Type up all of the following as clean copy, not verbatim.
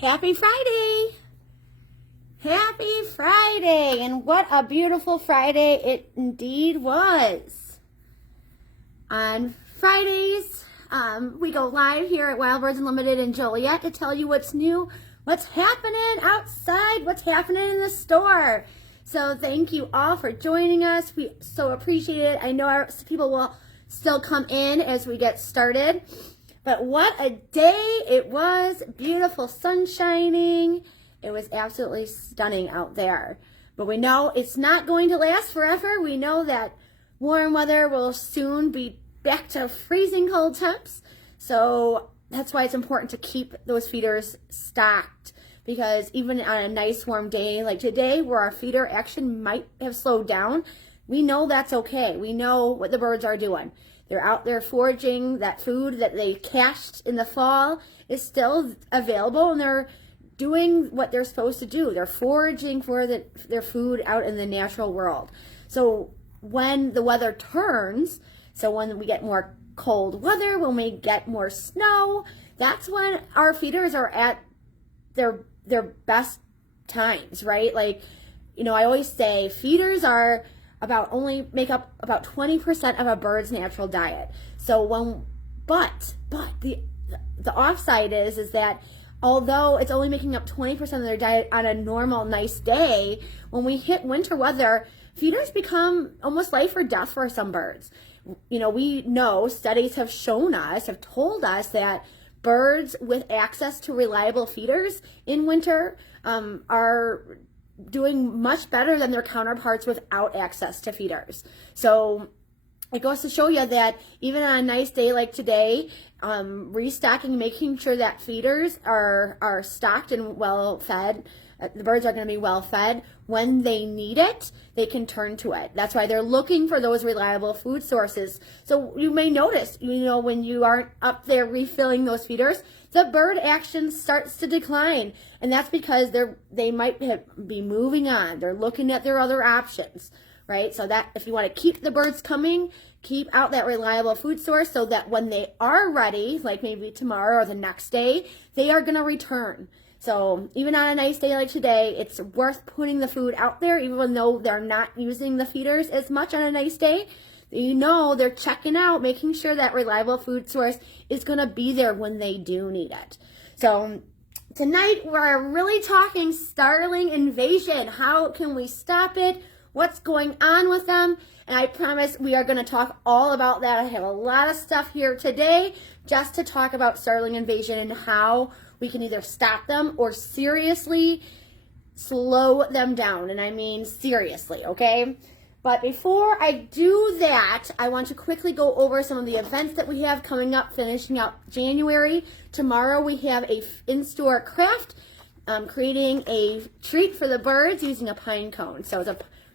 Happy Friday! Happy Friday! And what a beautiful Friday it indeed was. On Fridays, we go live here at Wild Birds Unlimited in Joliet to tell you what's new, what's happening outside, what's happening in the store. So thank you all for joining us. We so appreciate it. I know our people will still come in as we get started. But what a day it was. Beautiful sun shining. It was absolutely stunning out there. But we know it's not going to last forever. We know that warm weather will soon be back to freezing cold temps. So that's why it's important to keep those feeders stocked. Because even on a nice warm day like today, where our feeder action might have slowed down, we know that's okay. We know what the birds are doing. They're out there foraging. That food that they cached in the fall is still available, and they're doing what they're supposed to do. They're foraging for their food out in the natural world. So when the weather turns, so when we get more cold weather, when we get more snow, that's when our feeders are at their best times, right? Like, you know, I always say feeders are only make up about 20% of a bird's natural diet. So but the offside is that although it's only making up 20% of their diet on a normal nice day, when we hit winter weather, feeders become almost life or death for some birds. You know, we know studies have told us that birds with access to reliable feeders in winter are doing much better than their counterparts without access to feeders. So it goes to show you that even on a nice day like today, restocking, making sure that feeders are stocked and well fed. The birds are going to be well fed. When they need it, they can turn to it. That's why they're looking for those reliable food sources. So you may notice, you know, when you aren't up there refilling those feeders, the bird action starts to decline. And that's because they might be moving on. They're looking at their other options, right? So that if you want to keep the birds coming, keep out that reliable food source so that when they are ready, like maybe tomorrow or the next day, they are going to return. So even on a nice day like today, it's worth putting the food out there, even though they're not using the feeders as much on a nice day. You know, they're checking out, making sure that reliable food source is going to be there when they do need it. So tonight, we're really talking Starling Invasion. How can we stop it? What's going on with them? And I promise we are going to talk all about that. I have a lot of stuff here today just to talk about Starling Invasion and how we can either stop them or seriously slow them down. And I mean seriously, okay? But before I do that, I want to quickly go over some of the events that we have coming up, finishing up January. Tomorrow we have a in-store craft, creating a treat for the birds using a pine cone. So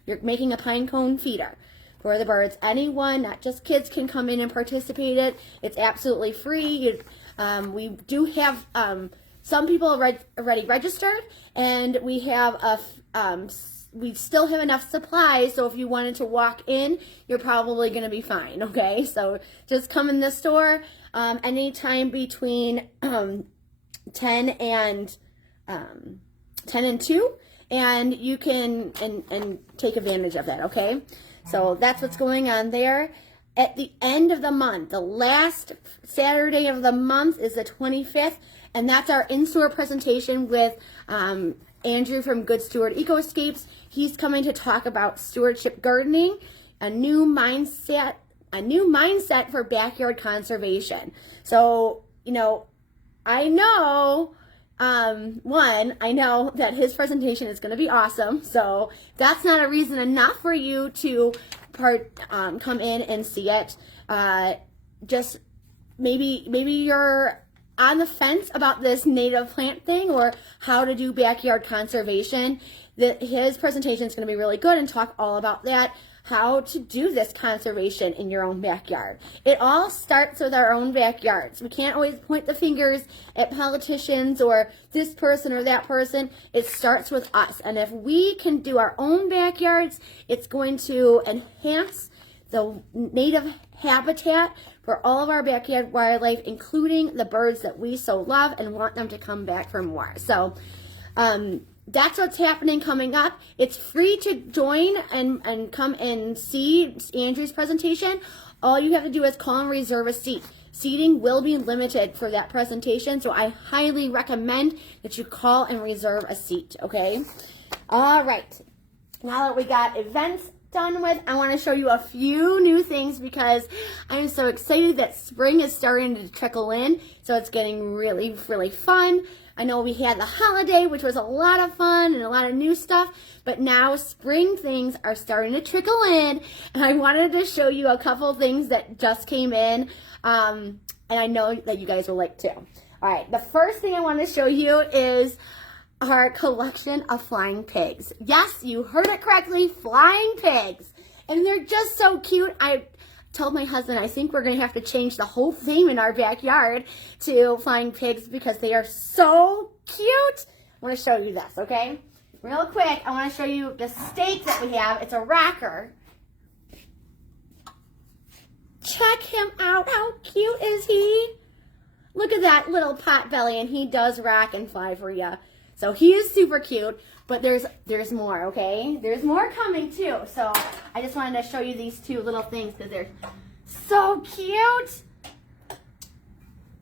you're making a pine cone feeder for the birds. Anyone, not just kids, can come in and participate in it. It's absolutely free. We do have some people already registered, and we have we still have enough supplies, so if you wanted to walk in, you're probably going to be fine, okay? So just come in the store anytime between 10 and 2, and you can and take advantage of that, okay? So that's what's going on there. At the end of the month, the last Saturday of the month is the 25th, and that's our in-store presentation with Andrew from Good Steward Ecoscapes. He's coming to talk about stewardship gardening, a new mindset for backyard conservation. So, you know, I know that his presentation is going to be awesome. So that's not a reason enough for you to come in and see it. Just maybe you're on the fence about this native plant thing or how to do backyard conservation. His presentation is going to be really good and talk all about that, how to do this conservation in your own backyard. It all starts with our own backyards. We can't always point the fingers at politicians or this person or that person. It starts with us. And if we can do our own backyards, it's going to enhance the native habitat, for all of our backyard wildlife, including the birds that we so love and want them to come back for more. So that's what's happening coming up. It's free to join and come and see Andrew's presentation. All you have to do is call and reserve a seat. Seating will be limited for that presentation, so I highly recommend that you call and reserve a seat, okay? All right. Now that we got events done with, I want to show you a few new things because I'm so excited that spring is starting to trickle in, so it's getting really, really fun. I know we had the holiday, which was a lot of fun and a lot of new stuff, but now spring things are starting to trickle in, and I wanted to show you a couple things that just came in, and I know that you guys will like too. All right, the first thing I want to show you is our collection of flying pigs. Yes, you heard it correctly, flying pigs. And they're just so cute. I told my husband, I think we're going to have to change the whole theme in our backyard to flying pigs because they are so cute. I want to show you this, okay? Real quick, I want to show you the stake that we have. It's a rocker. Check him out. How cute is he? Look at that little pot belly, and he does rock and fly for you. So he is super cute, but there's more, okay? There's more coming too. So I just wanted to show you these two little things because they're so cute.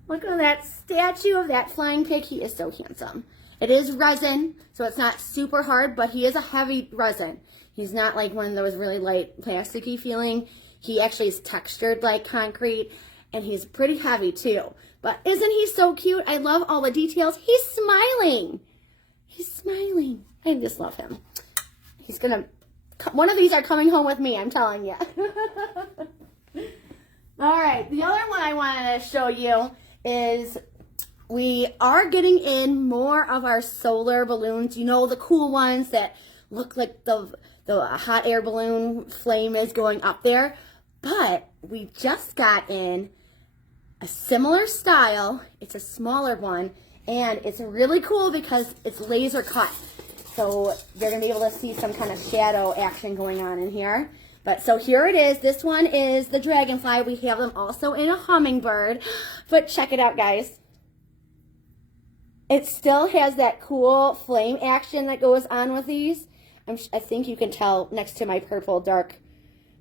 Look at that statue of that flying pig. He is so handsome. It is resin, so it's not super hard, but he is a heavy resin. He's not like one of those really light plasticky feeling. He actually is textured like concrete, and he's pretty heavy too. But isn't he so cute? I love all the details. He's smiling. He's smiling. I just love him. He's gonna, one of these are coming home with me, I'm telling you. All right, the other one I wanted to show you is we are getting in more of our solar balloons. You know, the cool ones that look like the hot air balloon flame is going up there. But we just got in a similar style. It's a smaller one, and it's really cool because it's laser cut. So they're going to be able to see some kind of shadow action going on in here. But so here it is. This one is the dragonfly. We have them also in a hummingbird. But check it out, guys. It still has that cool flame action that goes on with these. I think you can tell next to my purple dark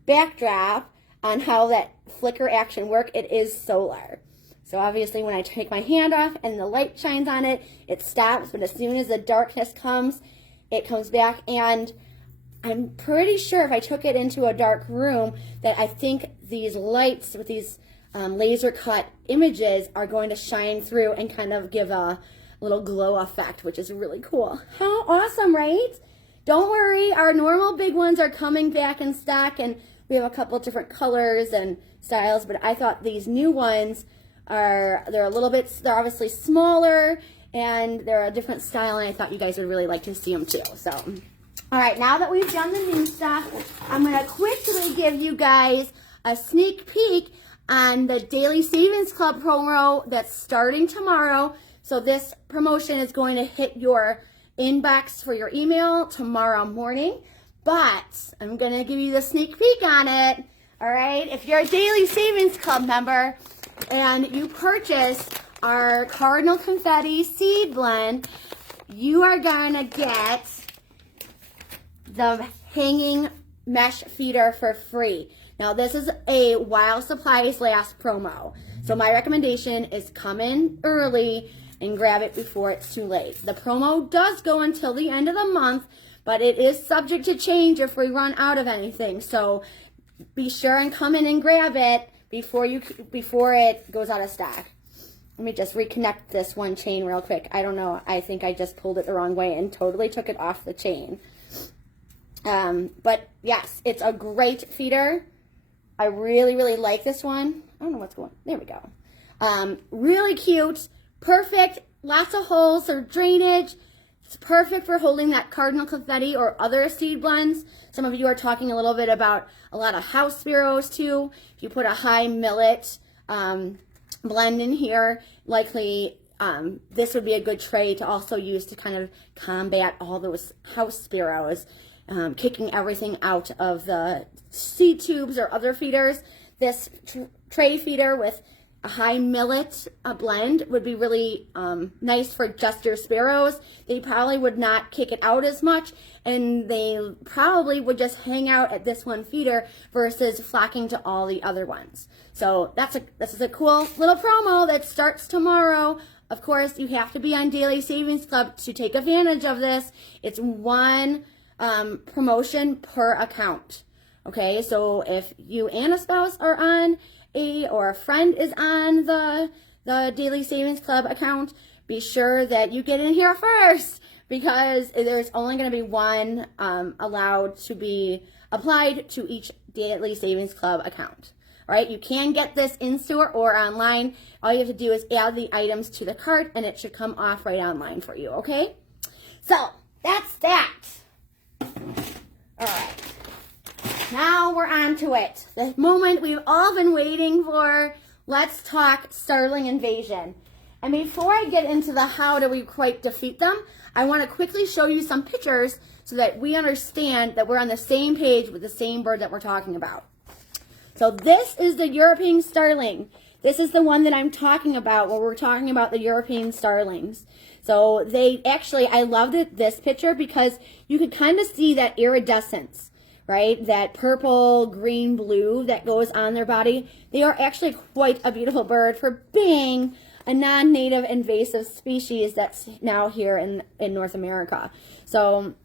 backdrop on how that flicker action works. It is solar. So obviously when I take my hand off and the light shines on it, it stops. But as soon as the darkness comes, it comes back. And I'm pretty sure if I took it into a dark room that I think these lights with these laser cut images are going to shine through and kind of give a little glow effect, which is really cool. How awesome, right? Don't worry, our normal big ones are coming back in stock, and we have a couple different colors and styles, but I thought these new ones they're obviously smaller, and they're a different style, and I thought you guys would really like to see them too. So, all right, now that we've done the new stuff, I'm going to quickly give you guys a sneak peek on the Daily Savings Club promo that's starting tomorrow. So this promotion is going to hit your inbox for your email tomorrow morning, but I'm going to give you the sneak peek on it. All right, if you're a Daily Savings Club member and you purchase our Cardinal Confetti Seed Blend, you are going to get the hanging mesh feeder for free. Now, this is a while supplies last promo, so my recommendation is come in early and grab it before it's too late. The promo does go until the end of the month, but it is subject to change if we run out of anything. So be sure and come in and grab it before it goes out of stock. Let me just reconnect this one chain real quick. I don't know. I think I just pulled it the wrong way and totally took it off the chain. But yes, it's a great feeder. I really, really like this one. I don't know what's going on. There we go. Really cute. Perfect, lots of holes or drainage. It's perfect for holding that Cardinal Confetti or other seed blends. Some of you are talking a little bit about a lot of house sparrows too. If you put a high millet blend in here, likely this would be a good tray to also use to kind of combat all those house sparrows, kicking everything out of the seed tubes or other feeders. This tray feeder with a high millet blend would be really nice for just your sparrows. They probably would not kick it out as much, and they probably would just hang out at this one feeder versus flocking to all the other ones. So this is a cool little promo that starts tomorrow. Of course, you have to be on Daily Savings Club to take advantage of this. It's one promotion per account. Okay, so if you and a spouse are on or a friend is on the Daily Savings Club account, be sure that you get in here first, because there's only going to be one allowed to be applied to each Daily Savings Club account. All right, you can get this in store or online. All you have to do is add the items to the cart, and it should come off right online for you, okay? So, that's that. All right. Now we're on to it. The moment we've all been waiting for. Let's talk Starling Invasion. And before I get into the how do we quite defeat them, I want to quickly show you some pictures so that we understand that we're on the same page with the same bird that we're talking about. So this is the European starling. This is the one that I'm talking about when we're talking about the European starlings. So they actually, I loved this picture because you could kind of see that iridescence, right? That purple, green, blue that goes on their body. They are actually quite a beautiful bird for being a non-native invasive species that's now here in North America. So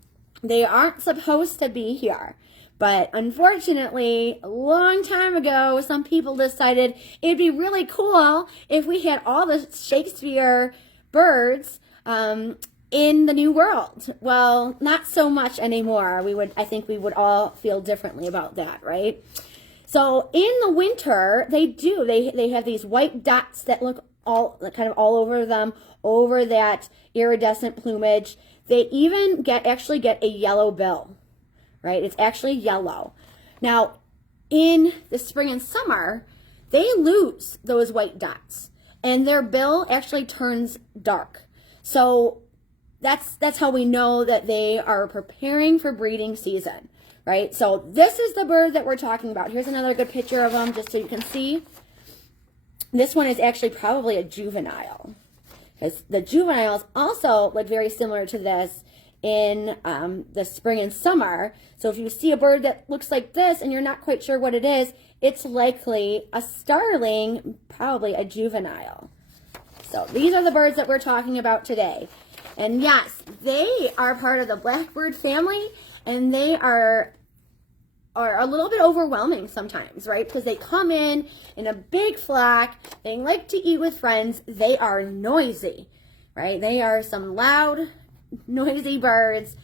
they aren't supposed to be here. But unfortunately, a long time ago, some people decided it'd be really cool if we had all the Shakespeare birds in the New World. Well, not so much anymore. I think we would all feel differently about that, right? So in the winter, they have these white dots that look kind of all over them, over that iridescent plumage. They even actually get a yellow bill. Right? It's actually yellow. Now, in the spring and summer, they lose those white dots, and their bill actually turns dark. So that's how we know that they are preparing for breeding season, right? So this is the bird that we're talking about. Here's another good picture of them just so you can see. This one is actually probably a juvenile, because the juveniles also look very similar to this in the spring and summer. So if you see a bird that looks like this and you're not quite sure what it is, it's likely a starling, probably a juvenile. So these are the birds that we're talking about today. And yes, they are part of the blackbird family, and they are a little bit overwhelming sometimes, right? Because they come in a big flock, they like to eat with friends, they are noisy, right? They are some loud, noisy birds,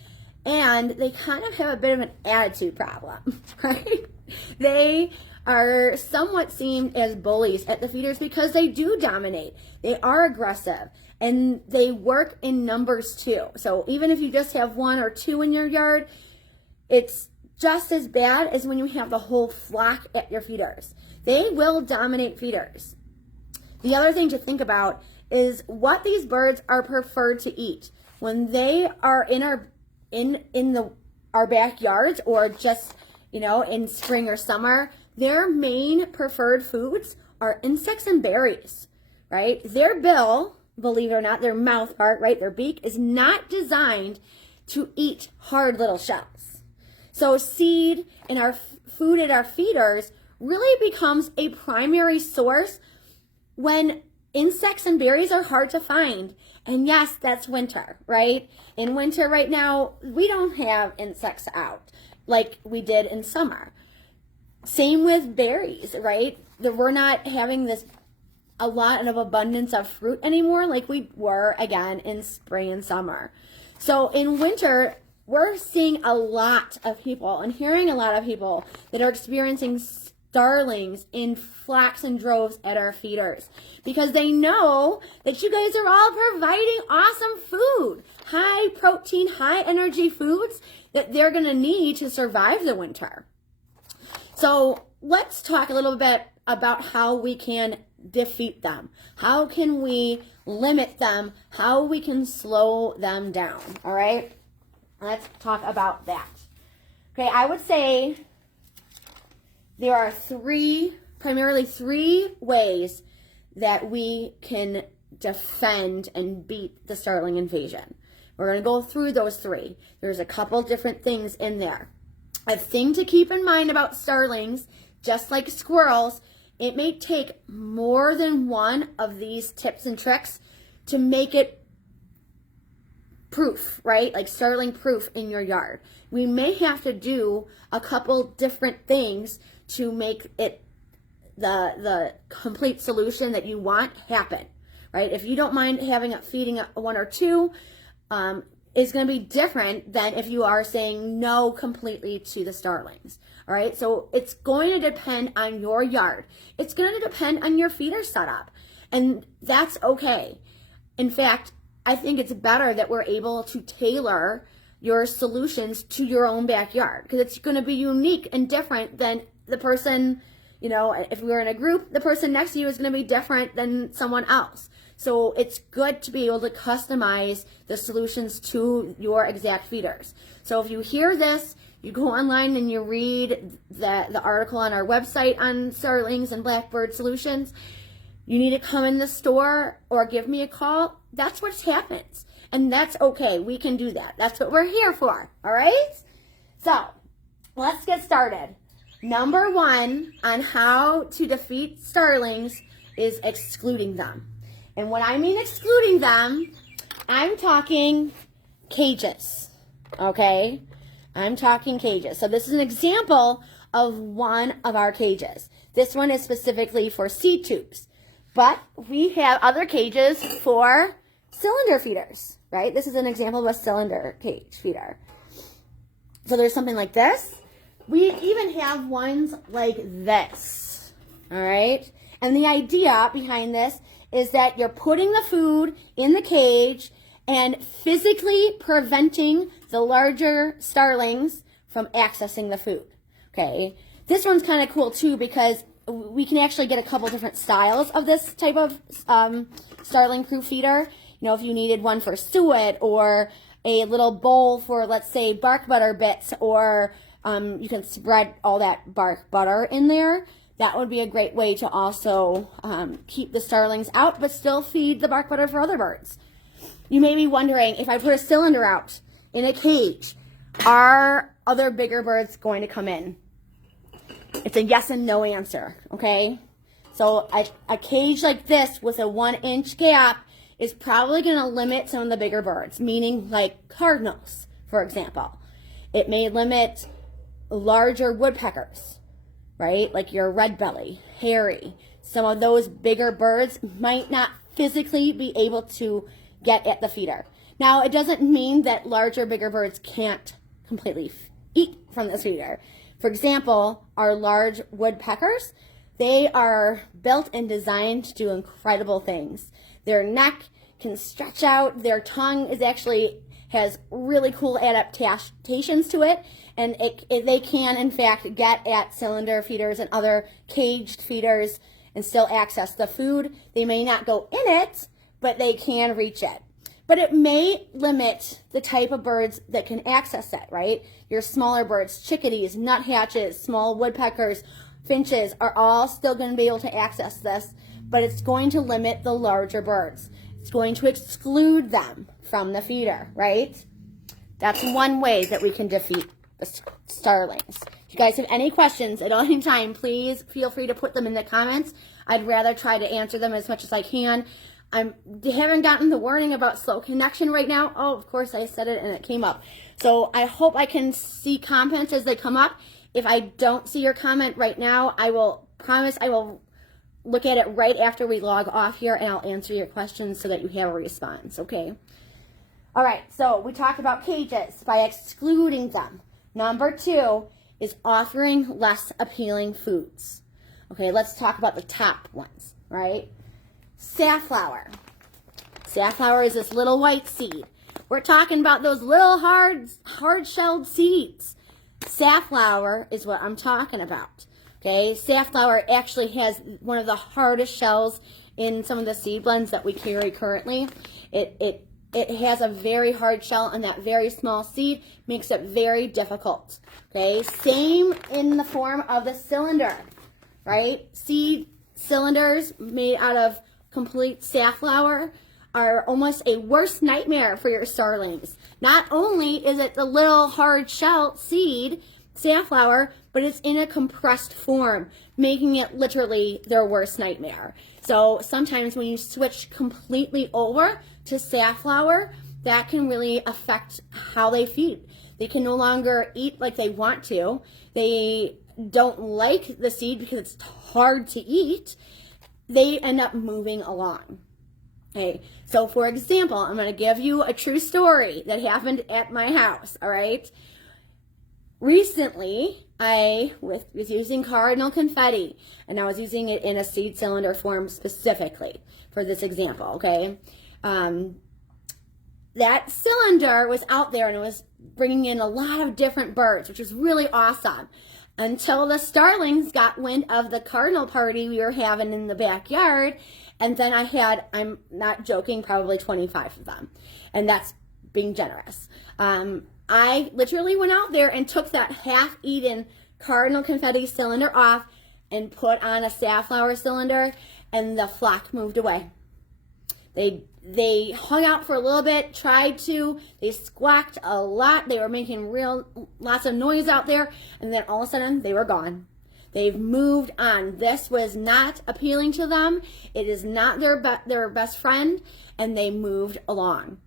and they kind of have a bit of an attitude problem, right? They are somewhat seen as bullies at the feeders because they do dominate. They are aggressive, and they work in numbers too. So even if you just have one or two in your yard, it's just as bad as when you have the whole flock at your feeders. They will dominate feeders. The other thing to think about is what these birds are preferred to eat. When they are in our backyards, or just, in spring or summer, their main preferred foods are insects and berries, right? Their bill, believe it or not, their mouth part, right, their beak is not designed to eat hard little shells. So seed and our food at our feeders really becomes a primary source when insects and berries are hard to find. And yes, that's winter, right? In winter right now, we don't have insects out like we did in summer. Same with berries, right? We're not having a lot of abundance of fruit anymore like we were, again, in spring and summer. So in winter, we're seeing a lot of people and hearing a lot of people that are experiencing starlings in flocks and droves at our feeders, because they know that you guys are all providing awesome food, high protein, high energy foods that they're going to need to survive the winter. So let's talk a little bit about how we can defeat them. How can we limit them? How we can slow them down, all right? Let's talk about that. Okay, I would say there are 3 primarily 3 ways that we can defend and beat the Starling Invasion. We're going to go through those 3. There's a couple different things in there. A thing to keep in mind about starlings, just like squirrels, it may take more than one of these tips and tricks to make it proof, right? Like starling proof in your yard. We may have to do a couple different things to make it the complete solution that you want happen, right? If you don't mind feeding 1 or 2, is going to be different than if you are saying no completely to the starlings. All right, so it's going to depend on your yard. It's going to depend on your feeder setup, and that's okay. In fact, I think it's better that we're able to tailor your solutions to your own backyard, because it's going to be unique and different than the person, you know, if we were in a group, the person next to you is going to be different than someone else. So it's good to be able to customize the solutions to your exact feeders. So if you hear this, you go online and you read the article on our website on starlings and blackbird solutions, you need to come in the store or give me a call. That's what happens. And that's okay. We can do that. That's what we're here for. All right? So let's get started. Number 1 on how to defeat starlings is excluding them. And when I mean excluding them, I'm talking cages, okay? I'm talking cages. So this is an example of one of our cages. This one is specifically for seed tubes, but we have other cages for cylinder feeders, right? This is an example of a cylinder cage feeder. So there's something like this. We even have ones like this, all right? And the idea behind this is that you're putting the food in the cage and physically preventing the larger starlings from accessing the food, okay? This one's kind of cool too, because we can actually get a couple different styles of this type of starling-proof feeder. You know, if you needed one for suet, or a little bowl for, let's say, bark butter bits, or you can spread all that bark butter in there. That would be a great way to also keep the starlings out, but still feed the bark butter for other birds. You may be wondering, if I put a cylinder out in a cage, are other bigger birds going to come in? It's a yes and no answer, okay? So a cage like this with a 1-inch gap is probably going to limit some of the bigger birds, meaning like cardinals, for example. It may limit larger woodpeckers, right? Like your red belly, hairy. Some of those bigger birds might not physically be able to get at the feeder. Now, it doesn't mean that larger, bigger birds can't completely eat from this feeder. For example, our large woodpeckers, they are built and designed to do incredible things. Their neck can stretch out. Their tongue has really cool adaptations to it. And they can, in fact, get at cylinder feeders and other caged feeders and still access the food. They may not go in it, but they can reach it. But it may limit the type of birds that can access it, right? Your smaller birds, chickadees, nuthatches, small woodpeckers, finches are all still going to be able to access this, but it's going to limit the larger birds. It's going to exclude them from the feeder, right? That's one way that we can defeat the starlings. If you guys have any questions at any time, please feel free to put them in the comments. I'd rather try to answer them as much as I can. I haven't gotten the warning about slow connection right now. Oh, of course I said it and it came up. So I hope I can see comments as they come up. If I don't see your comment right now, I will promise I will look at it right after we log off here, and I'll answer your questions so that you have a response, okay? All right, so we talked about cages by excluding them. Number 2 is offering less appealing foods. Okay, let's talk about the top ones, right? Safflower. Safflower is this little white seed. We're talking about those little hard-shelled seeds. Safflower is what I'm talking about. Okay, safflower actually has one of the hardest shells in some of the seed blends that we carry currently. It has a very hard shell, and that very small seed makes it very difficult. Okay, same in the form of the cylinder right? Seed cylinders made out of complete safflower are almost a worst nightmare for your starlings. Not only is it the little hard shell seed, safflower, but it's in a compressed form, making it literally their worst nightmare. So sometimes when you switch completely over to safflower, that can really affect how they feed. They can no longer eat like they want to. They don't like the seed because it's hard to eat. They end up moving along. Okay, so for example, I'm going to give you a true story that happened at my house, all right? Recently, I was using cardinal confetti, and I was using it in a seed cylinder form specifically for this example, okay? That cylinder was out there, and it was bringing in a lot of different birds, which was really awesome, until the starlings got wind of the cardinal party we were having in the backyard. And then I had, I'm not joking, probably 25 of them. And that's being generous. I literally went out there and took that half-eaten cardinal confetti cylinder off and put on a safflower cylinder, and the flock moved away. They hung out for a little bit, they squawked a lot. They were making lots of noise out there, and then all of a sudden they were gone. They've moved on. This was not appealing to them. It is not their best friend, and they moved along.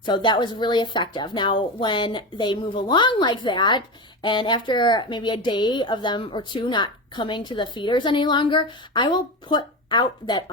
So that was really effective. Now, when they move along like that, and after maybe a day of them or two not coming to the feeders any longer, I will put out that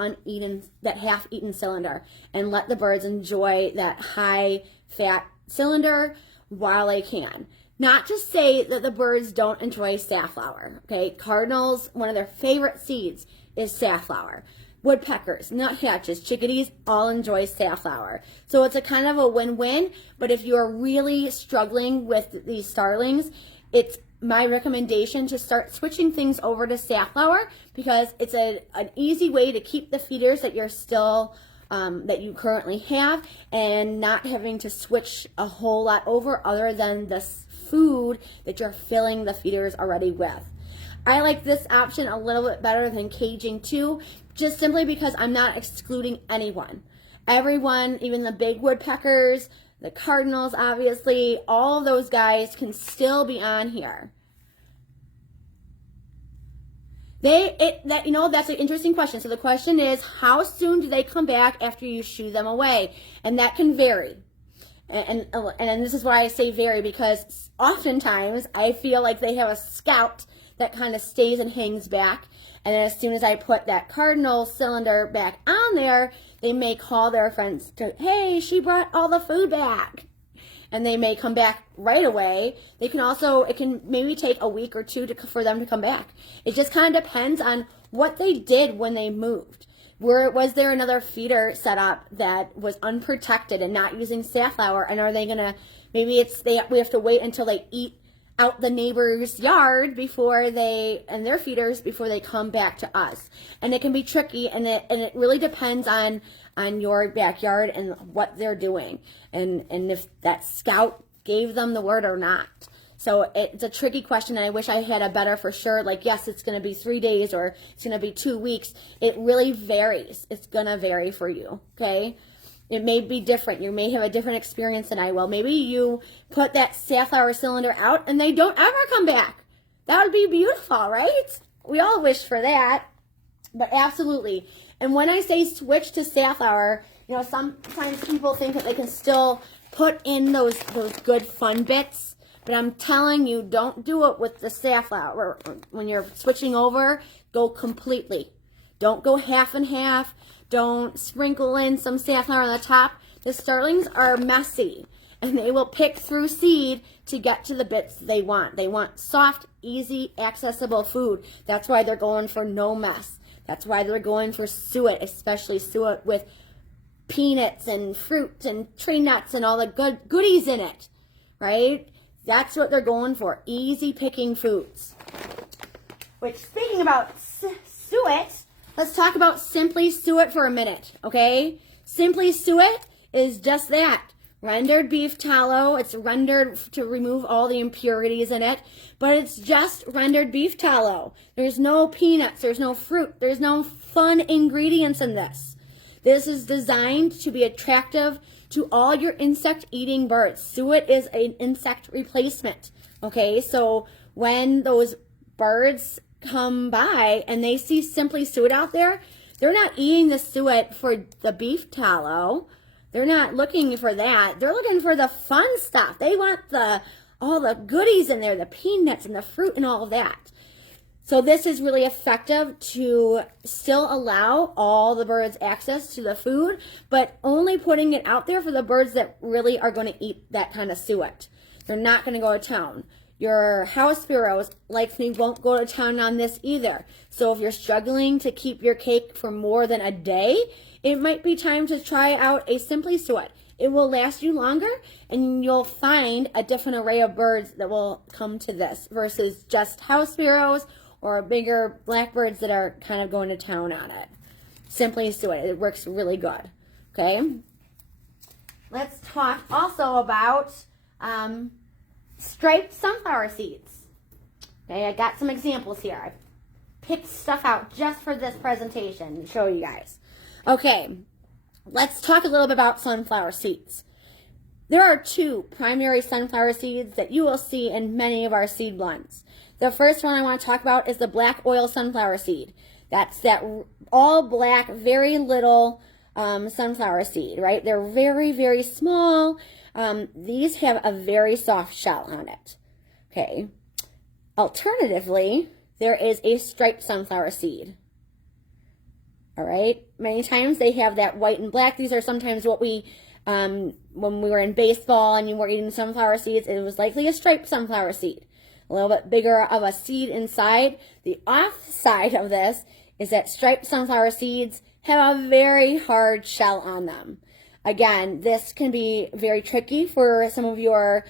half-eaten cylinder and let the birds enjoy that high-fat cylinder while they can. Not to say that the birds don't enjoy safflower, okay? Cardinals, one of their favorite seeds is safflower. Woodpeckers, nuthatches, chickadees all enjoy safflower. So it's a kind of a win-win, but if you're really struggling with these starlings, it's my recommendation to start switching things over to safflower, because it's an easy way to keep the feeders that you're still that you currently have, and not having to switch a whole lot over other than the food that you're filling the feeders already with. I like this option a little bit better than caging too, just simply because I'm not excluding anyone. Everyone, even the big woodpeckers, the cardinals, obviously, all of those guys can still be on here. That's an interesting question. So the question is, how soon do they come back after you shoo them away? And that can vary. And this is why I say vary, because oftentimes I feel like they have a scout that kind of stays and hangs back. And as soon as I put that cardinal cylinder back on there, they may call their friends to, hey, she brought all the food back. And they may come back right away. It can maybe take a week or two for them to come back. It just kind of depends on what they did when they moved. Was there another feeder set up that was unprotected and not using safflower? And are they gonna, we have to wait until they eat out the neighbor's yard and their feeders before they come back to us. And it can be tricky, and it really depends on your backyard and what they're doing, and if that scout gave them the word or not. So it's a tricky question, and I wish I had a better for sure, like, yes, it's going to be 3 days or it's going to be 2 weeks. It really varies. It's going to vary for you, okay? It may be different. You may have a different experience than I will. Maybe you put that safflower cylinder out and they don't ever come back. That would be beautiful, right? We all wish for that, but absolutely. And when I say switch to safflower, sometimes people think that they can still put in those good fun bits, but I'm telling you, don't do it with the safflower. When you're switching over, go completely. Don't go half and half. Don't sprinkle in some safflower on the top. The starlings are messy, and they will pick through seed to get to the bits they want. They want soft, easy, accessible food. That's why they're going for no mess. That's why they're going for suet, especially suet with peanuts and fruit and tree nuts and all the goodies in it, right? That's what they're going for, easy picking foods. Which, speaking about suet, let's talk about Simply Suet for a minute, okay? Simply Suet is just that. rendered beef tallow. It's rendered to remove all the impurities in it, but it's just rendered beef tallow. There's no peanuts, there's no fruit, there's no fun ingredients in this. This is designed to be attractive to all your insect-eating birds. Suet is an insect replacement, okay? So when those birds come by and they see Simply Suet out there, they're not eating the suet for the beef tallow. They're not looking for that. They're looking for the fun stuff. They want all the goodies in there, the peanuts and the fruit and all of that. So this is really effective to still allow all the birds access to the food, but only putting it out there for the birds that really are going to eat that kind of suet. They're not going to go to town. Your house sparrows, like me, won't go to town on this either. So if you're struggling to keep your cake for more than a day, it might be time to try out a Simply Suet. It will last you longer, and you'll find a different array of birds that will come to this versus just house sparrows or bigger blackbirds that are kind of going to town on it. Simply Suet. It works really good. Okay? Let's talk also about striped sunflower seeds. Okay, I got some examples here. I picked stuff out just for this presentation to show you guys. Okay, let's talk a little bit about sunflower seeds. There are two primary sunflower seeds that you will see in many of our seed blends. The first one I want to talk about is the black oil sunflower seed. That's that all black, very little sunflower seed, right? They're very, very small. These have a very soft shell on it. Okay. Alternatively, there is a striped sunflower seed. All right. Many times they have that white and black. These are sometimes what we, when we were in baseball and you were eating sunflower seeds, it was likely a striped sunflower seed. A little bit bigger of a seed inside. The off side of this is that striped sunflower seeds have a very hard shell on them. Again, this can be very tricky for some of your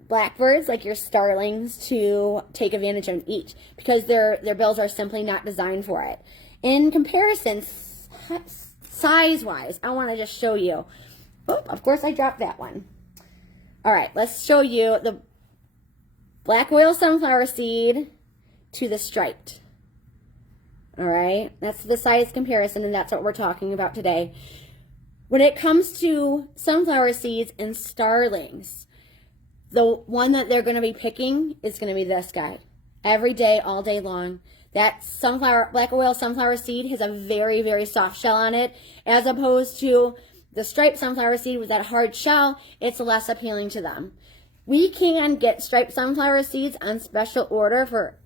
blackbirds, like your starlings, to take advantage of and eat because their bills are simply not designed for it. In comparison, size-wise, I want to just show you. Oh, of course I dropped that one. All right, let's show you the black oil sunflower seed to the striped. All right, that's the size comparison, and that's what we're talking about today. When it comes to sunflower seeds and starlings, the one that they're going to be picking is going to be this guy. Every day, all day long. That black oil sunflower seed has a very, very soft shell on it, as opposed to the striped sunflower seed with that hard shell. It's less appealing to them. We can get striped sunflower seeds on special order for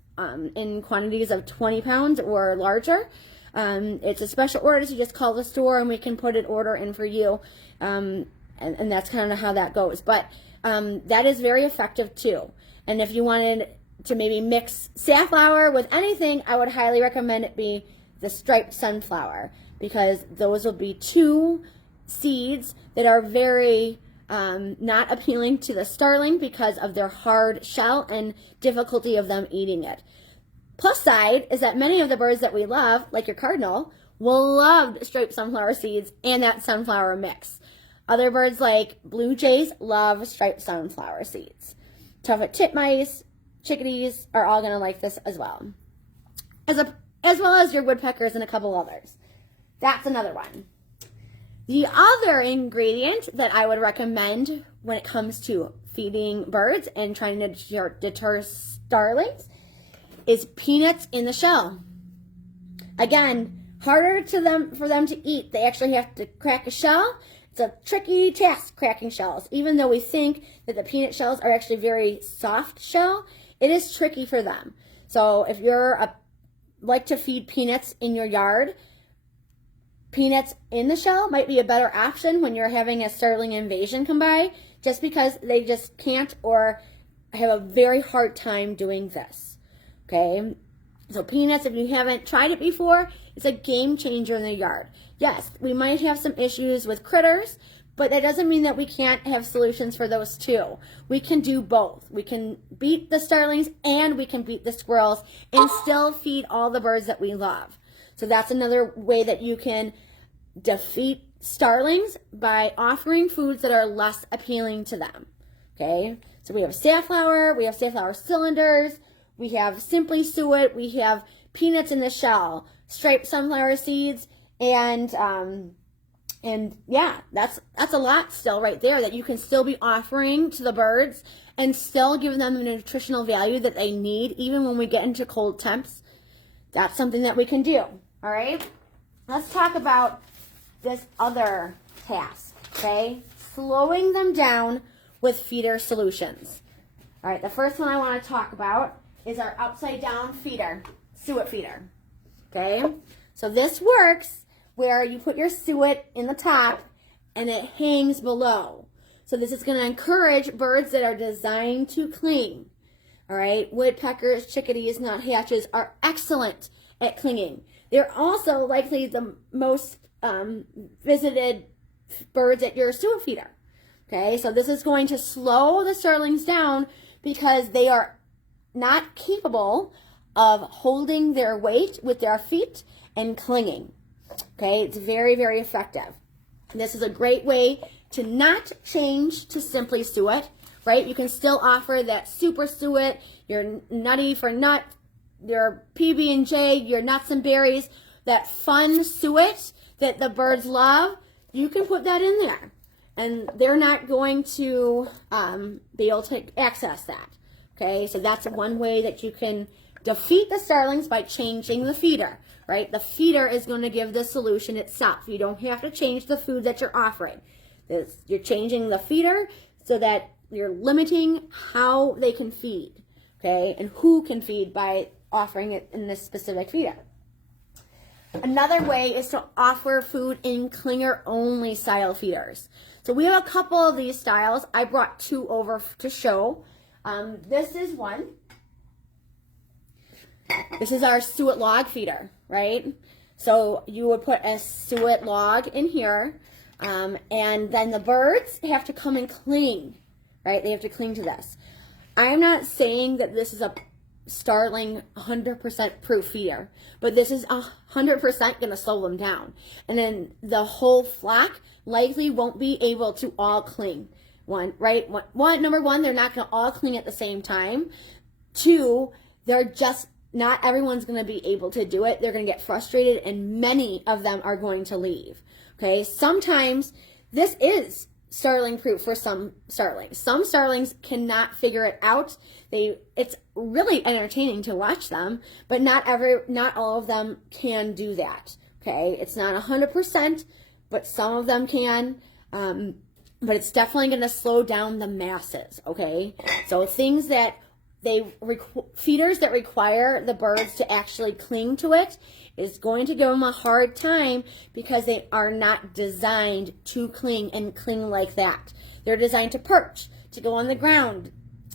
in quantities of 20 pounds or larger. It's a special order, so you just call the store and we can put an order in for you. And that's kind of how that goes. But that is very effective too. And if you wanted to maybe mix safflower with anything, I would highly recommend it be the striped sunflower, because those will be two seeds that are very not appealing to the starling because of their hard shell and difficulty of them eating it. Plus side is that many of the birds that we love, like your cardinal, will love striped sunflower seeds and that sunflower mix. Other birds like blue jays love striped sunflower seeds. Tuffet titmice, chickadees are all going to like this as well. As well as your woodpeckers and a couple others. That's another one. The other ingredient that I would recommend when it comes to feeding birds and trying to deter starlings is peanuts in the shell. Again, harder for them to eat. They actually have to crack a shell. It's a tricky task cracking shells. Even though we think that the peanut shells are actually very soft shell, it is tricky for them. So if you're like to feed peanuts in your yard, peanuts in the shell might be a better option when you're having a Starling Invasion come by, just because they just can't or have a very hard time doing this. Okay, so peanuts, if you haven't tried it before, it's a game changer in the yard. Yes, we might have some issues with critters, but that doesn't mean that we can't have solutions for those too. We can do both. We can beat the starlings and we can beat the squirrels and still feed all the birds that we love. So that's another way that you can defeat starlings by offering foods that are less appealing to them. Okay, so we have safflower, we have safflower cylinders, we have simply suet, we have peanuts in the shell, striped sunflower seeds, and yeah, that's a lot still right there that you can still be offering to the birds and still give them the nutritional value that they need even when we get into cold temps. That's something that we can do. All right, let's talk about this other task, okay? Slowing them down with feeder solutions. All right, the first one I want to talk about is our upside down feeder, suet feeder, okay? So this works where you put your suet in the top and it hangs below. So this is going to encourage birds that are designed to cling. All right, woodpeckers, chickadees, nuthatches are excellent at clinging. They're also likely the most visited birds at your suet feeder. Okay, so this is going to slow the starlings down because they are not capable of holding their weight with their feet and clinging. Okay, it's very, very effective. This is a great way to not change to simply suet, right? You can still offer that super suet, your nutty for nut, your PB&J, your nuts and berries, that fun suet that the birds love. You can put that in there, and they're not going to be able to access that. Okay, so that's one way that you can defeat the starlings, by changing the feeder, right? The feeder is going to give the solution itself. You don't have to change the food that you're offering. You're changing the feeder so that you're limiting how they can feed, okay, and who can feed by offering it in this specific feeder. Another way is to offer food in clinger-only style feeders. So we have a couple of these styles. I brought two over to show. This is one. This is our suet log feeder, right? So you would put a suet log in here, and then the birds have to come and cling, right? They have to cling to this. I'm not saying that this is a starling 100% proof feeder, but this is 100% going to slow them down. And then the whole flock likely won't be able to all cling. Number one, they're not going to all cling at the same time. Two, they're just not everyone's going to be able to do it. They're going to get frustrated, and many of them are going to leave. Okay, sometimes this is starling proof for some starlings. Some starlings cannot figure it out. It's really entertaining to watch them, but not all of them can do that. Okay, it's not 100%, but some of them can. But it's definitely going to slow down the masses. Okay, so things that feeders that require the birds to actually cling to it is going to give them a hard time, because they are not designed to cling and cling like that. They're designed to perch, to go on the ground,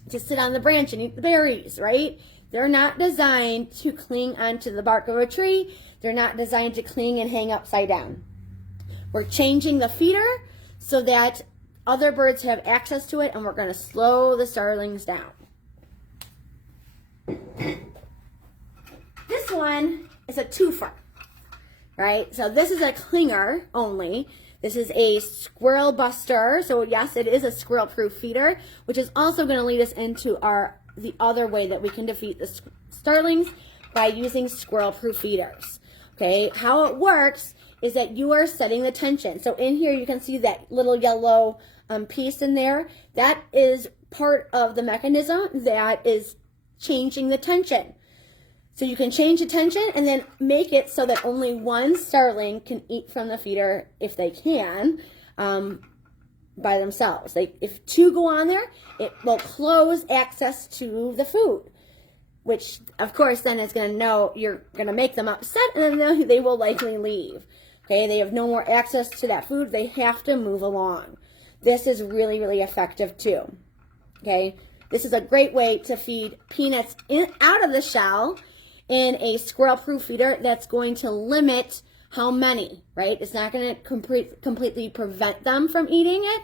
to sit on the branch and eat the berries, right? They're not designed to cling onto the bark of a tree. They're not designed to cling and hang upside down. We're changing the feeder so that other birds have access to it, and we're going to slow the starlings down. This one is a twofer, right? So this is a clinger only. This is a squirrel buster. So yes, it is a squirrel proof feeder, which is also going to lead us into the other way that we can defeat the starlings, by using squirrel proof feeders. Okay, how it works is that you are setting the tension. So in here you can see that little yellow piece in there. That is part of the mechanism that is changing the tension. So you can change the tension and then make it so that only one starling can eat from the feeder, if they can, by themselves. If two go on there, it will close access to the food, which of course then is going to know you're going to make them upset, and then they will likely leave. Okay, they have no more access to that food. They have to move along. This is really, really effective too. Okay, this is a great way to feed peanuts out of the shell in a squirrel-proof feeder that's going to limit how many, right? It's not going to completely prevent them from eating it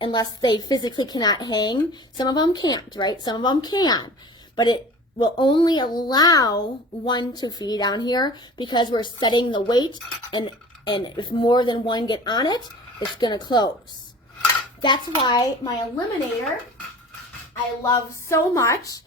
unless they physically cannot hang. Some of them can't, right? Some of them can. But it will only allow one to feed on here because we're setting the weight and And if more than one get on it, it's going to close. That's why my eliminator, I love so much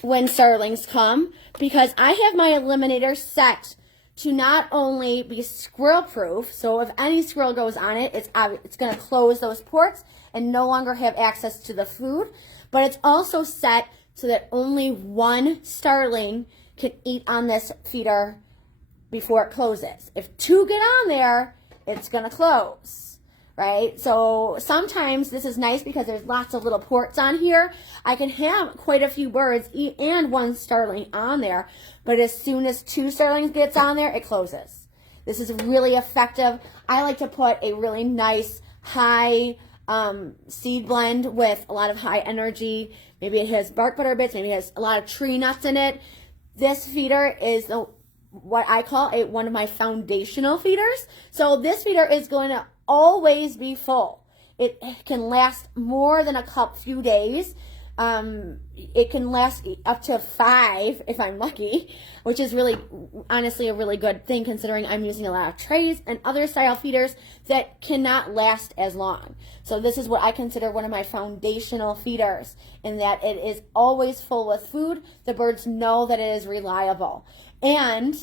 when starlings come, because I have my eliminator set to not only be squirrel proof, so if any squirrel goes on it, it's going to close those ports and no longer have access to the food, but it's also set so that only one starling can eat on this feeder before it closes. If two get on there, it's going to close, right? So sometimes this is nice because there's lots of little ports on here. I can have quite a few birds and one starling on there, but as soon as two starlings gets on there, it closes. This is really effective. I like to put a really nice high seed blend with a lot of high energy. Maybe it has bark butter bits, maybe it has a lot of tree nuts in it. This feeder is what I call one of my foundational feeders. So this feeder is going to always be full. It can last more than few days. It can last up to 5 if I'm lucky, which is really, honestly, a really good thing considering I'm using a lot of trays and other style feeders that cannot last as long. So this is what I consider one of my foundational feeders, in that it is always full with food. The birds know that it is reliable. And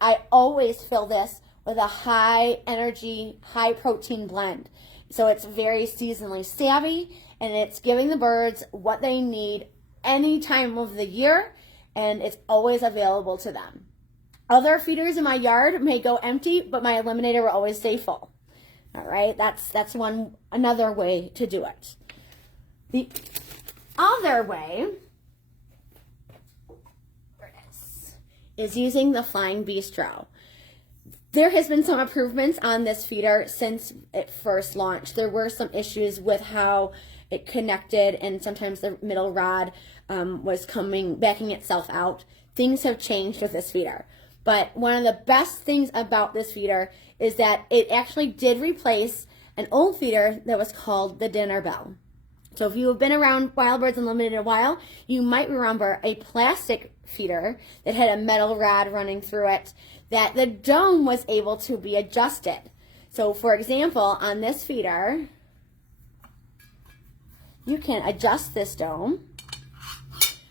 I always fill this with a high energy, high protein blend. So it's very seasonally savvy, and it's giving the birds what they need any time of the year, and it's always available to them. Other feeders in my yard may go empty, but my eliminator will always stay full. All right, that's another way to do it. The other way is using the Flying Bistro. There has been some improvements on this feeder since it first launched. There were some issues with how it connected, and sometimes the middle rod was backing itself out. Things have changed with this feeder. But one of the best things about this feeder is that it actually did replace an old feeder that was called the dinner bell. So if you have been around Wild Birds Unlimited a while, you might remember a plastic feeder that had a metal rod running through it, that the dome was able to be adjusted. So for example, on this feeder, you can adjust this dome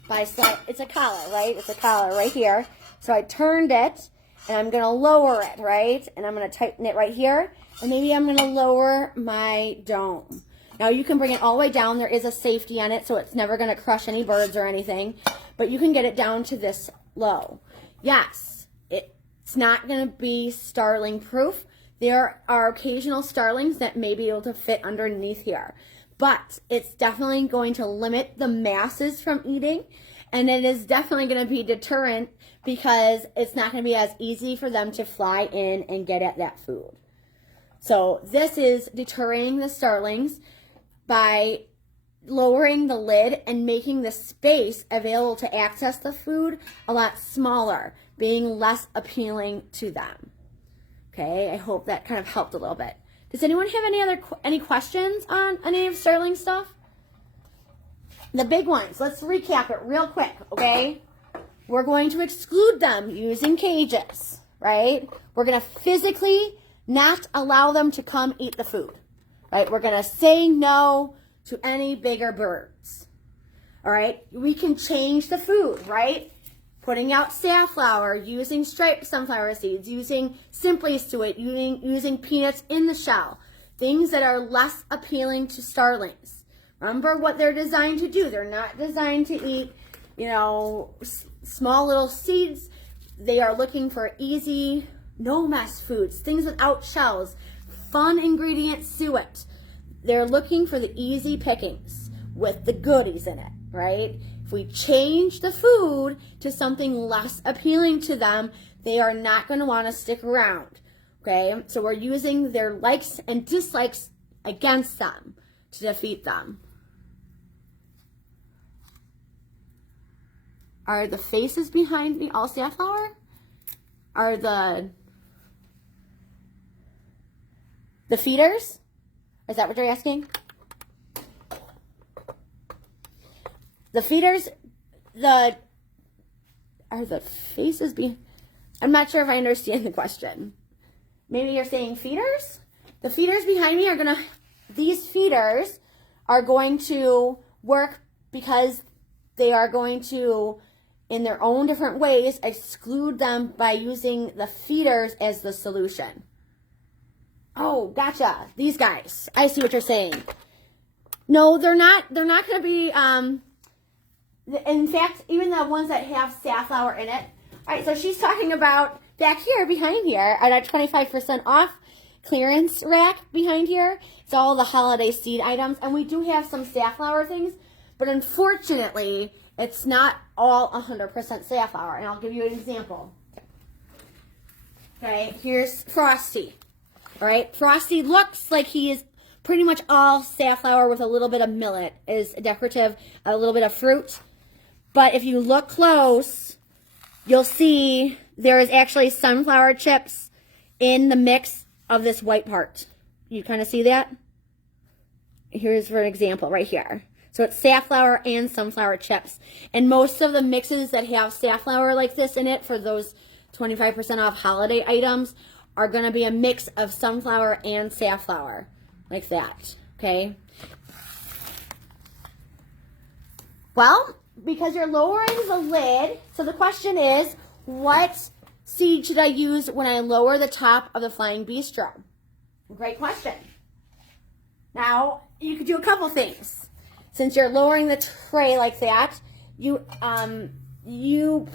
by, it's a collar, right? It's a collar right here. So I turned it, and I'm going to lower it, right? And I'm going to tighten it right here, and maybe I'm going to lower my dome. Now you can bring it all the way down. There is a safety on it, so it's never going to crush any birds or anything, but you can get it down to this low. Yes, it's not going to be starling proof. There are occasional starlings that may be able to fit underneath here, but it's definitely going to limit the masses from eating, and it is definitely going to be deterrent because it's not going to be as easy for them to fly in and get at that food. So this is deterring the starlings by lowering the lid and making the space available to access the food a lot smaller, being less appealing to them. Okay, I hope that kind of helped a little bit. Does anyone have any questions on any of starling stuff? The big ones, let's recap it real quick, okay? We're going to exclude them using cages, right? We're going to physically not allow them to come eat the food, right? We're going to say no to any bigger birds, all right? We can change the food, right? Putting out safflower, using striped sunflower seeds, using Simply Suet, using peanuts in the shell, things that are less appealing to starlings. Remember what they're designed to do. They're not designed to eat, small little seeds. They are looking for easy, no mess foods, things without shells, fun ingredient suet. They're looking for the easy pickings with the goodies in it, right? If we change the food to something less appealing to them, they are not going to want to stick around, okay? So we're using their likes and dislikes against them to defeat them. Are the faces behind me all safflower? Are the feeders? Is that what you're asking? The feeders, are the faces behind? I'm not sure if I understand the question. maybe you're saying feeders. The feeders behind me these feeders are going to work because they are going to, in their own different ways, exclude them by using the feeders as the solution. Oh, gotcha. These guys. I see what you're saying. No, they're not going to be, in fact, even the ones that have safflower in it. All right, so she's talking about back here, behind here, at our 25% off clearance rack behind here. It's all the holiday seed items, and we do have some safflower things, but unfortunately, it's not all 100% safflower, and I'll give you an example. Okay, here's Frosty. All right, Frosty looks like he is pretty much all safflower with a little bit of millet is decorative, a little bit of fruit. But if you look close, you'll see there is actually sunflower chips in the mix of this white part. You kind of see that? Here's for an example right here. So it's safflower and sunflower chips. And most of the mixes that have safflower like this in it for those 25% off holiday items are going to be a mix of sunflower and safflower. Like that, okay? Well, because you're lowering the lid, so the question is, what seed should I use when I lower the top of the Flying Bistro? Great question. Now, you could do a couple things. Since you're lowering the tray like that, you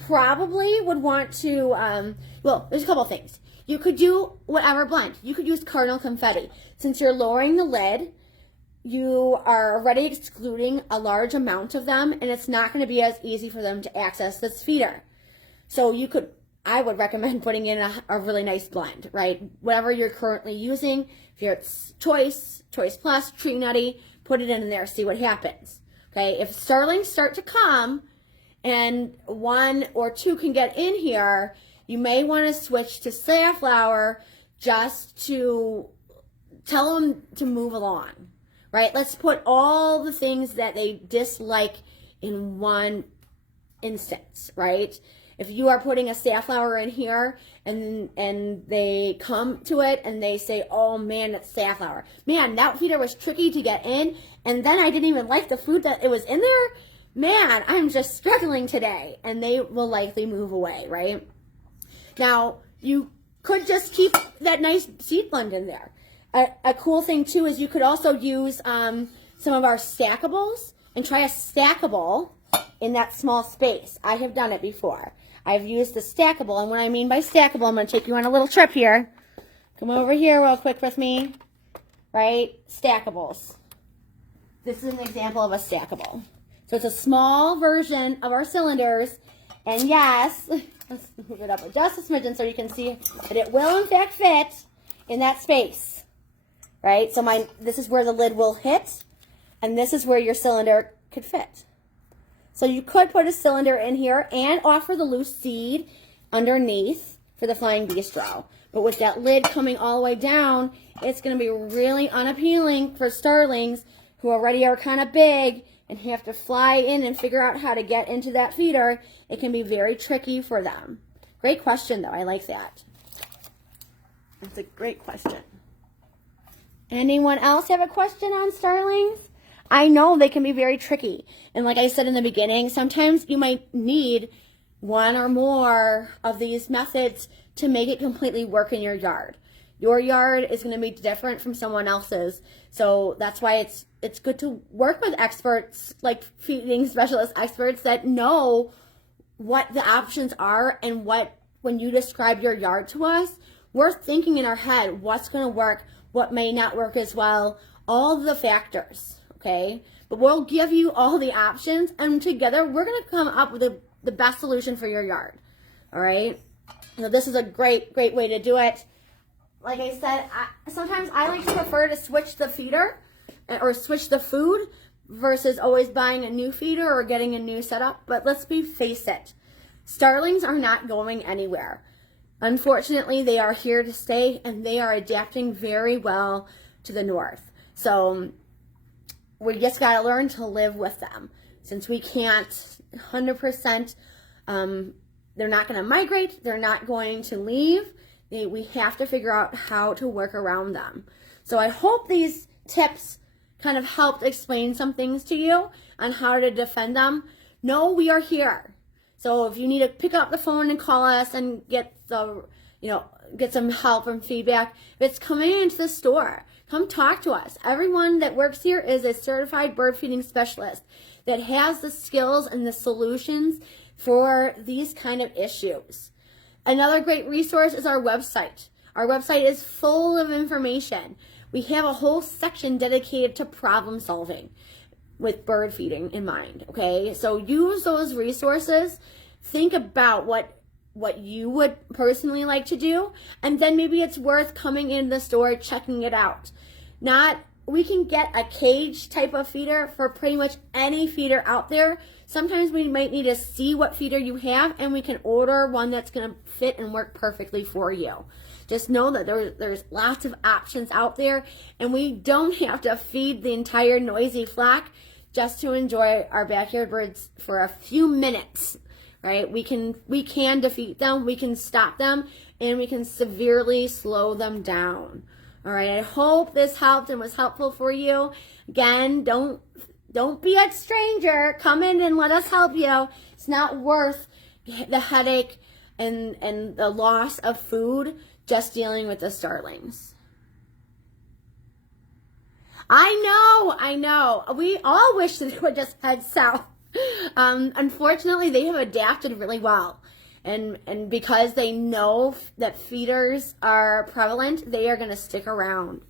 probably would want to, well, there's a couple things. You could do whatever blend. You could use Cardinal Confetti. Since you're lowering the lid, you are already excluding a large amount of them, and it's not going to be as easy for them to access this feeder. So I would recommend putting in a really nice blend, right? Whatever you're currently using, if you're Choice Plus, Tree Nutty, put it in there, see what happens. Okay, if starlings start to come and one or two can get in here, you may want to switch to safflower just to tell them to move along, right? Let's put all the things that they dislike in one instance, right? If you are putting a safflower in here and they come to it and they say, oh man, it's safflower. Man, that feeder was tricky to get in, and then I didn't even like the food that it was in there. Man, I'm just struggling today. And they will likely move away, right? Now, you could just keep that nice seed blend in there. A cool thing, too, is you could also use some of our stackables and try a stackable in that small space. I have done it before. I've used the stackable, and what I mean by stackable, I'm going to take you on a little trip here. Come over here real quick with me, right? Stackables. This is an example of a stackable. So it's a small version of our cylinders, and yes, let's move it up just a smidgen so you can see that it will in fact fit in that space, right? So this is where the lid will hit, and this is where your cylinder could fit. So you could put a cylinder in here and offer the loose seed underneath for the Flying Bistro. But with that lid coming all the way down, it's going to be really unappealing for starlings who already are kind of big and have to fly in and figure out how to get into that feeder. It can be very tricky for them. Great question, though. I like that. That's a great question. Anyone else have a question on starlings? I know they can be very tricky. And like I said in the beginning, sometimes you might need one or more of these methods to make it completely work in your yard. Your yard is going to be different from someone else's. So that's why it's good to work with experts, like feeding specialist experts that know what the options are, and when you describe your yard to us, we're thinking in our head what's going to work, what may not work as well, all the factors. Okay, but we'll give you all the options, and together we're going to come up with the best solution for your yard. All right, so this is a great way to do it. Like I said, sometimes I like to prefer to switch the feeder or switch the food versus always buying a new feeder or getting a new setup. But let's face it, starlings are not going anywhere. Unfortunately, they are here to stay, and they are adapting very well to the north. So we just got to learn to live with them. Since we can't 100%, they're not going to migrate. They're not going to leave. We have to figure out how to work around them. So I hope these tips kind of helped explain some things to you on how to defend them. Know we are here. So if you need to pick up the phone and call us and get get some help and feedback, if it's coming into the store, come talk to us. Everyone that works here is a certified bird feeding specialist that has the skills and the solutions for these kind of issues. Another great resource is our website. Our website is full of information. We have a whole section dedicated to problem solving with bird feeding in mind, okay? So use those resources. Think about what you would personally like to do, and then maybe it's worth coming in the store, checking it out. We can get a cage type of feeder for pretty much any feeder out there. Sometimes we might need to see what feeder you have, and we can order one that's going to fit and work perfectly for you. Just know that there's lots of options out there, and we don't have to feed the entire noisy flock just to enjoy our backyard birds for a few minutes, right? We can defeat them, we can stop them, and we can severely slow them down. All right, I hope this helped and was helpful for you. Again, don't be a stranger. Come in and let us help you. It's not worth the headache and the loss of food just dealing with the starlings. I know. We all wish that they would just head south. Unfortunately, they have adapted really well. And because they know that feeders are prevalent, they are going to stick around.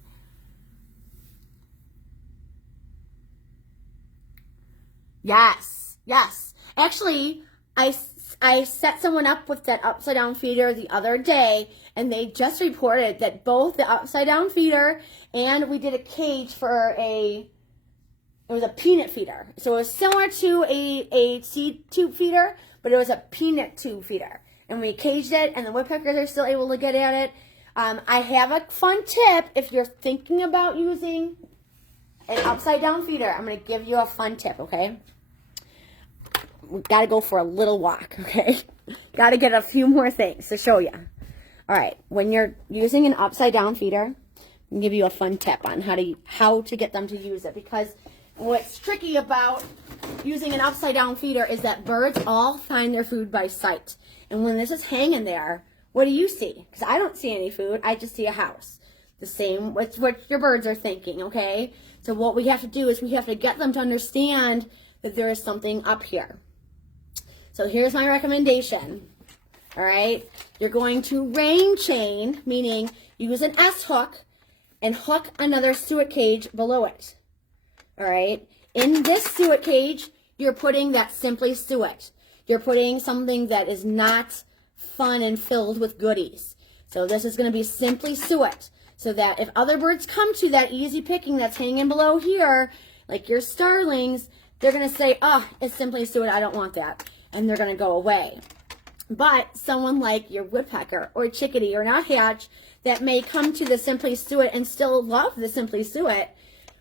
Yes. Actually, I set someone up with that upside down feeder the other day, and they just reported that both the upside down feeder and we did a cage for it was a peanut feeder. So it was similar to a seed tube feeder, but it was a peanut tube feeder. And we caged it, and the woodpeckers are still able to get at it. I have a fun tip. If you're thinking about using an upside down feeder, I'm going to give you a fun tip, okay? We've got to go for a little walk, okay? Got to get a few more things to show you. All right, when you're using an upside down feeder, I'm going to give you a fun tip on how to get them to use it, because what's tricky about using an upside down feeder is that birds all find their food by sight. And when this is hanging there, what do you see? Because I don't see any food, I just see a house. The same with what your birds are thinking, okay? So what we have to do is we have to get them to understand that there is something up here. So here's my recommendation, all right? You're going to rain chain, meaning use an S hook and hook another suet cage below it. All right, in this suet cage, you're putting that Simply Suet. You're putting something that is not fun and filled with goodies. So this is going to be Simply Suet, so that if other birds come to that easy picking that's hanging below here, like your starlings, they're going to say, oh, it's Simply Suet, I don't want that. And they're going to go away. But someone like your woodpecker or chickadee or nuthatch that may come to the Simply Suet and still love the Simply Suet,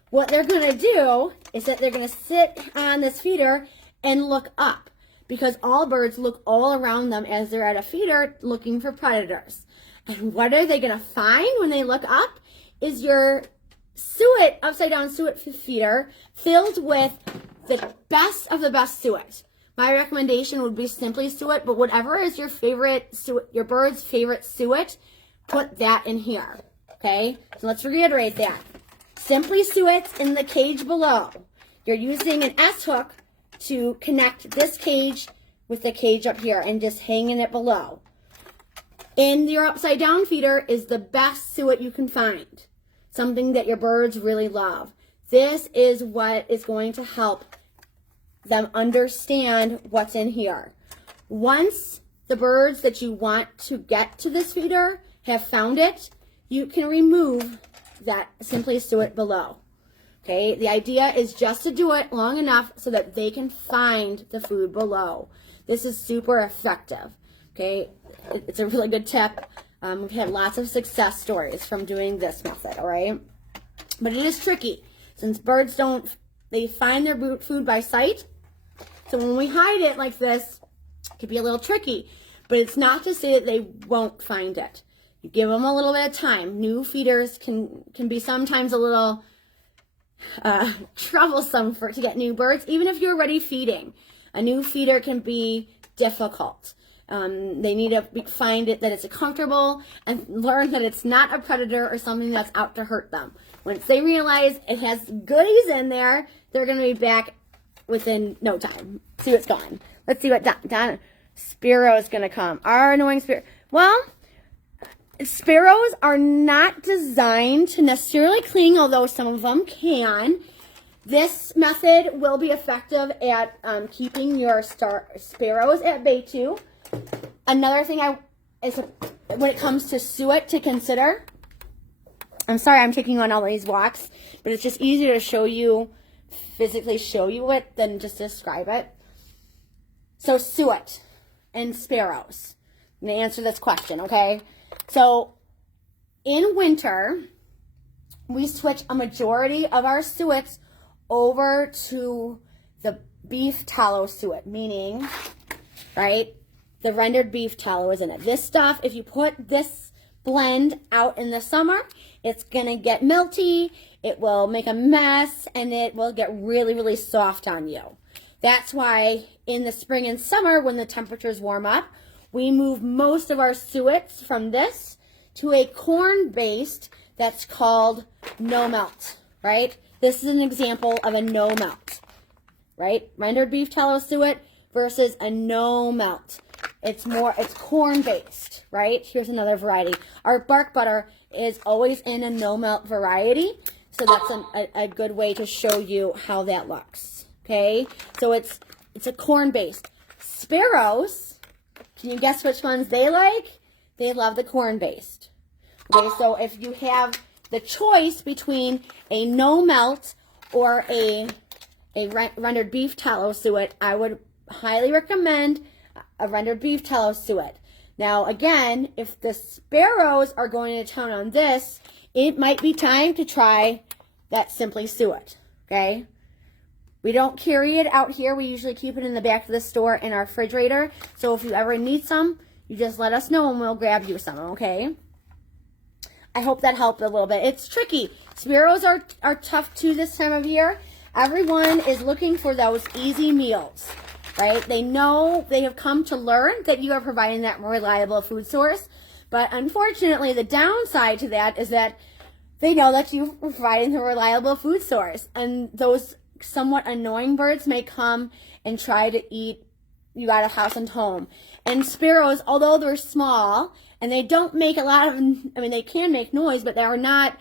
what they're going to do is that they're going to sit on this feeder and look up, because all birds look all around them as they're at a feeder looking for predators. And what are they going to find when they look up is your suet, upside down suet feeder filled with the best of the best suet. My recommendation would be Simply Suet, but whatever is your favorite suet, your bird's favorite suet, put that in here, okay? So let's reiterate that. Simply Suet's in the cage below. You're using an S hook to connect this cage with the cage up here and just hanging it below. In your upside down feeder is the best suet you can find. Something that your birds really love. This is what is going to help them understand what's in here. Once the birds that you want to get to this feeder have found it, you can remove that Simply Suet below. Okay, the idea is just to do it long enough so that they can find the food below. This is super effective. Okay, it's a really good tip. We've had lots of success stories from doing this method, all right? But it is tricky since birds they find their food by sight. So when we hide it like this, it could be a little tricky. But it's not to say that they won't find it. You give them a little bit of time. New feeders can be sometimes a little troublesome to get new birds, even if you're already feeding. A new feeder can be difficult. They need to find it that it's comfortable and learn that it's not a predator or something that's out to hurt them. Once they realize it has goodies in there, they're going to be back within no time. See what's going. Let's see what Donna Sparrow is going to come. Our annoying sparrow. Well, sparrows are not designed to necessarily cling, although some of them can. This method will be effective at keeping your sparrows at bay too. Another thing when it comes to suet to consider. I'm sorry I'm taking on all these walks, but it's just easier to show you, physically show you it than just describe it. So suet and sparrows. I'm going to answer this question, okay? So in winter, we switch a majority of our suets over to the beef tallow suet, meaning, right, the rendered beef tallow is in it. This stuff, if you put this blend out in the summer, it's going to get melty, it will make a mess, and it will get really, really soft on you. That's why in the spring and summer, when the temperatures warm up, we move most of our suets from this to a corn-based that's called no melt, right? This is an example of a no melt, right? Rendered beef tallow suet versus a no melt. It's corn-based, right? Here's another variety. Our bark butter is always in a no melt variety, so that's a good way to show you how that looks, okay? So it's a corn-based. Sparrows, can you guess which ones they like? They love the corn-based. Okay, so if you have the choice between a no melt or a rendered beef tallow suet, I would highly recommend a rendered beef tallow suet. Now, again, if the sparrows are going to town on this, it might be time to try that simply suet, okay? We don't carry it out here. We usually keep it in the back of the store in our refrigerator. So if you ever need some, you just let us know and we'll grab you some, okay? I hope that helped a little bit. It's tricky. Sparrows are tough too this time of year. Everyone is looking for those easy meals, right? They know, they have come to learn that you are providing that more reliable food source. But unfortunately, the downside to that is that they know that you're providing a reliable food source. And those somewhat annoying birds may come and try to eat you out of house and home. And sparrows, although they're small and they don't make a lot of, I mean, they can make noise, but they are not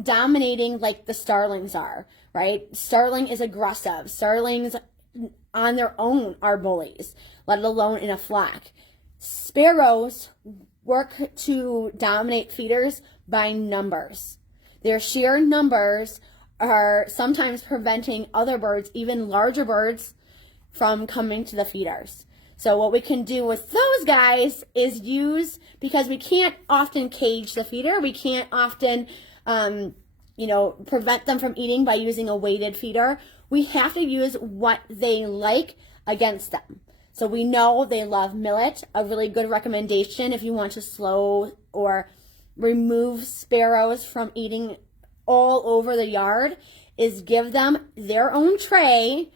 dominating like the starlings are, right? Starling is aggressive. Starlings on their own are bullies, let alone in a flock. Sparrows work to dominate feeders by numbers. Their sheer numbers are sometimes preventing other birds, even larger birds, from coming to the feeders. So what we can do with those guys is use, because we can't often cage the feeder, we can't often, prevent them from eating by using a weighted feeder. We have to use what they like against them. So we know they love millet. A really good recommendation if you want to slow or remove sparrows from eating all over the yard is give them their own tray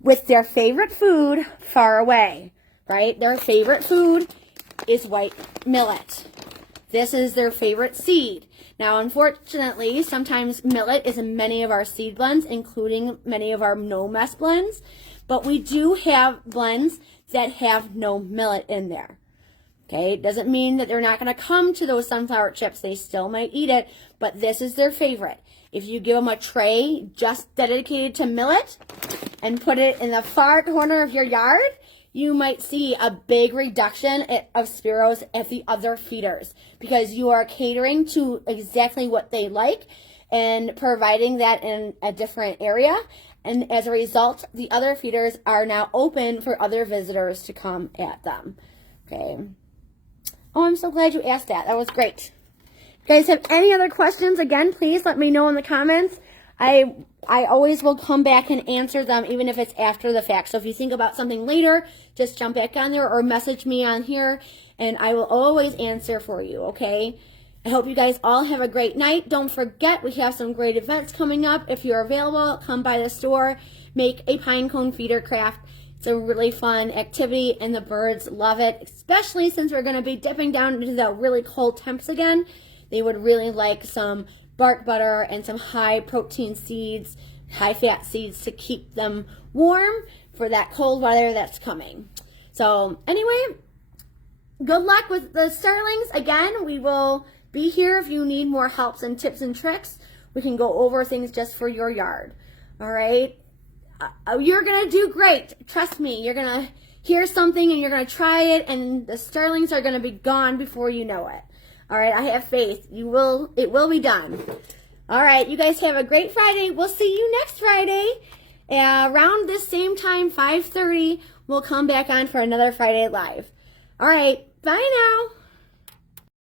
with their favorite food far away, right? Their favorite food is white millet. This is their favorite seed. Now, unfortunately, sometimes millet is in many of our seed blends, including many of our no mess blends, but we do have blends that have no millet in there. Okay, it doesn't mean that they're not going to come to those sunflower chips. They still might eat it, but this is their favorite. If you give them a tray just dedicated to millet and put it in the far corner of your yard, you might see a big reduction of sparrows at the other feeders because you are catering to exactly what they like and providing that in a different area. And as a result, the other feeders are now open for other visitors to come at them. Okay. Oh, I'm so glad you asked that. That was great. If you guys have any other questions, again, please let me know in the comments. I always will come back and answer them, even if it's after the fact. So if you think about something later, just jump back on there or message me on here, and I will always answer for you, okay? I hope you guys all have a great night. Don't forget, we have some great events coming up. If you're available, come by the store, make a pine cone feeder craft. It's a really fun activity, and the birds love it, especially since we're going to be dipping down into the really cold temps again. They would really like some bark butter and some high protein seeds, high fat seeds to keep them warm for that cold weather that's coming. So anyway, good luck with the starlings. Again, we will be here if you need more helps and tips and tricks. We can go over things just for your yard. All right? You're going to do great. Trust me. You're going to hear something and you're going to try it, and the starlings are going to be gone before you know it. All right? I have faith. It will be done. All right. You guys have a great Friday. We'll see you next Friday. Around this same time, 5:30, we'll come back on for another Friday Live. All right. Bye now.